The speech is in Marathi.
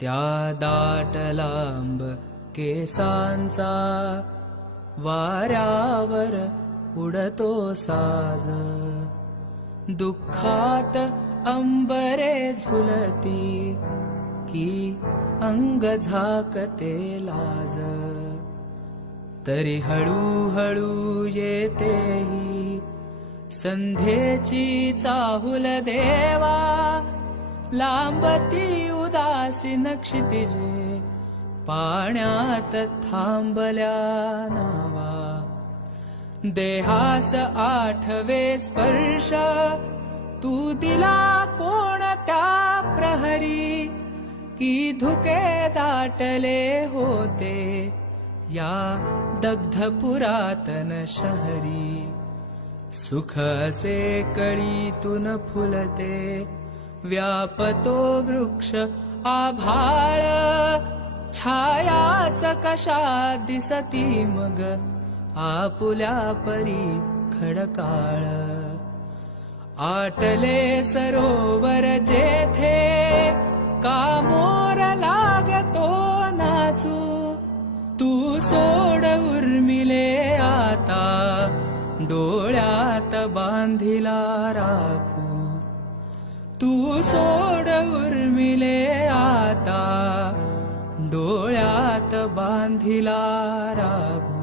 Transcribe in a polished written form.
त्या दाट लांब केसांचा वाऱ्यावर उडतो साज, दुःखात अंबरे झुलती की अंग झाकते लाज. तरी हळूहळू येतेही संध्येची चाहुल देवा, लांबती उदासीन क्षितिजे पाण्यात थांबल्या नावा. देहास आठवे स्पर्श तू दिला कोणत्या प्रहरी, की धुके दाटले होते या दग्ध पुरातन शहरी. सुख असे कळीतून फुलते व्यापतो वृक्ष आभाळ, छायाच कशा दिसती मग आपुल्या परी खडकाळ. आटले सरोवर जेथे का मोर लागतो नाचू, तू सोड उर्मिले आता डोळ्यात बांधिला राखू. तू सोड उर्मिले आता डोळ्यात बांधिला राखू.